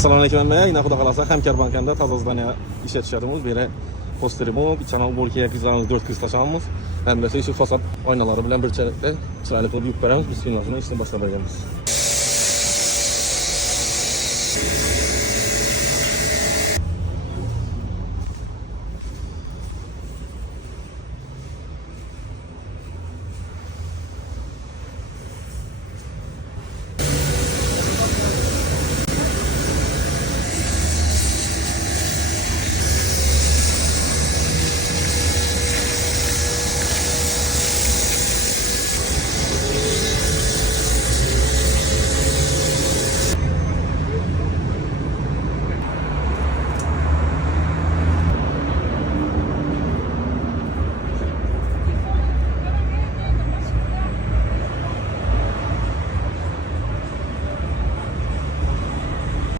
Selamünaleyküm əmməyə. Yine xuda qalasa Xəmkər bankında taza zdaniya işə düşədiyimiz belə posterimiz, içəna bolkiyə qızlarımız 4 qız taşımız. Həm də şu fasad aynaları bilən bir çərəkdə çıraylı qılıb yük verəmiz. Biz filmasını işini başlayacağız.